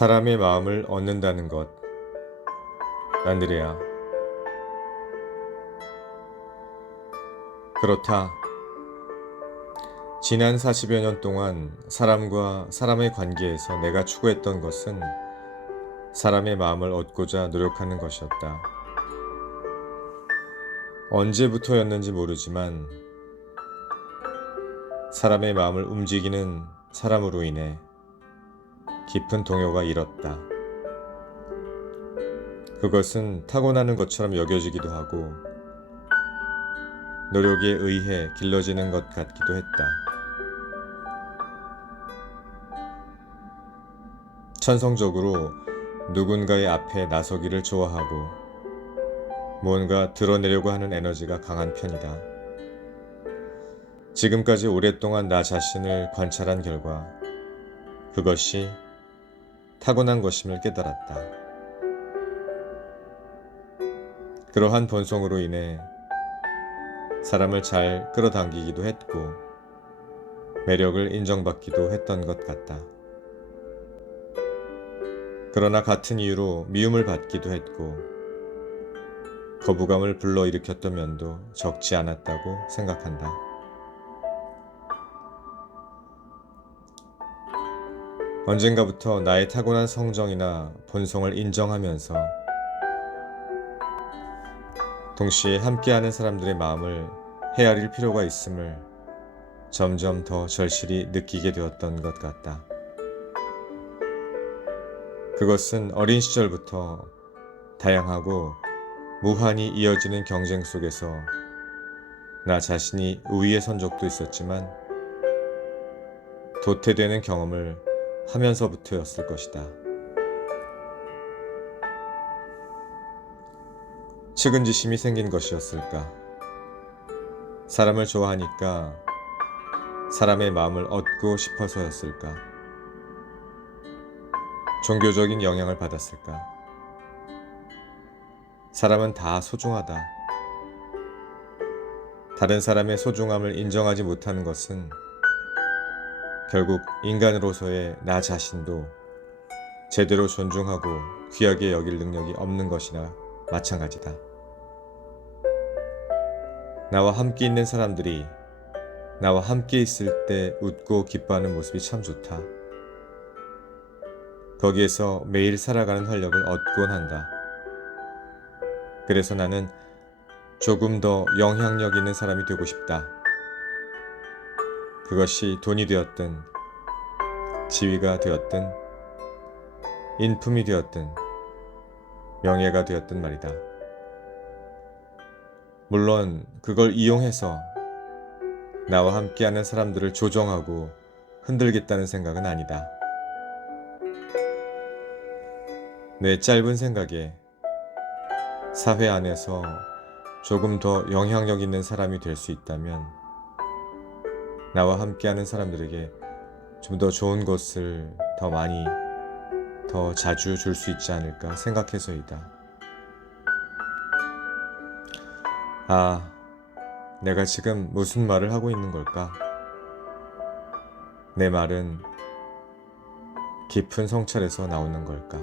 사람의 마음을 얻는다는 것. 안드레아. 그렇다. 지난 40여 년 동안 사람과 사람의 관계에서 내가 추구했던 것은 사람의 마음을 얻고자 노력하는 것이었다. 언제부터였는지 모르지만 사람의 마음을 움직이는 사람으로 인해 깊은 동요가 일었다. 그것은 타고나는 것처럼 여겨지기도 하고 노력에 의해 길러지는 것 같기도 했다. 천성적으로 누군가의 앞에 나서기를 좋아하고 무언가 드러내려고 하는 에너지가 강한 편이다. 지금까지 오랫동안 나 자신을 관찰한 결과 그것이 타고난 것임을 깨달았다. 그러한 본성으로 인해 사람을 잘 끌어당기기도 했고 매력을 인정받기도 했던 것 같다. 그러나 같은 이유로 미움을 받기도 했고 거부감을 불러일으켰던 면도 적지 않았다고 생각한다. 언젠가부터 나의 타고난 성정이나 본성을 인정하면서 동시에 함께하는 사람들의 마음을 헤아릴 필요가 있음을 점점 더 절실히 느끼게 되었던 것 같다. 그것은 어린 시절부터 다양하고 무한히 이어지는 경쟁 속에서 나 자신이 우위에 선 적도 있었지만 도태되는 경험을 하면서부터였을 것이다. 측은지심이 생긴 것이었을까? 사람을 좋아하니까 사람의 마음을 얻고 싶어서였을까? 종교적인 영향을 받았을까? 사람은 다 소중하다. 다른 사람의 소중함을 인정하지 못하는 것은 결국 인간으로서의 나 자신도 제대로 존중하고 귀하게 여길 능력이 없는 것이나 마찬가지다. 나와 함께 있는 사람들이 나와 함께 있을 때 웃고 기뻐하는 모습이 참 좋다. 거기에서 매일 살아가는 활력을 얻곤 한다. 그래서 나는 조금 더 영향력 있는 사람이 되고 싶다. 그것이 돈이 되었든, 지위가 되었든, 인품이 되었든, 명예가 되었든 말이다. 물론 그걸 이용해서 나와 함께하는 사람들을 조정하고 흔들겠다는 생각은 아니다. 내 짧은 생각에 사회 안에서 조금 더 영향력 있는 사람이 될 수 있다면 나와 함께하는 사람들에게 좀 더 좋은 것을 더 많이 더 자주 줄 수 있지 않을까 생각해서이다. 아, 내가 지금 무슨 말을 하고 있는 걸까? 내 말은 깊은 성찰에서 나오는 걸까?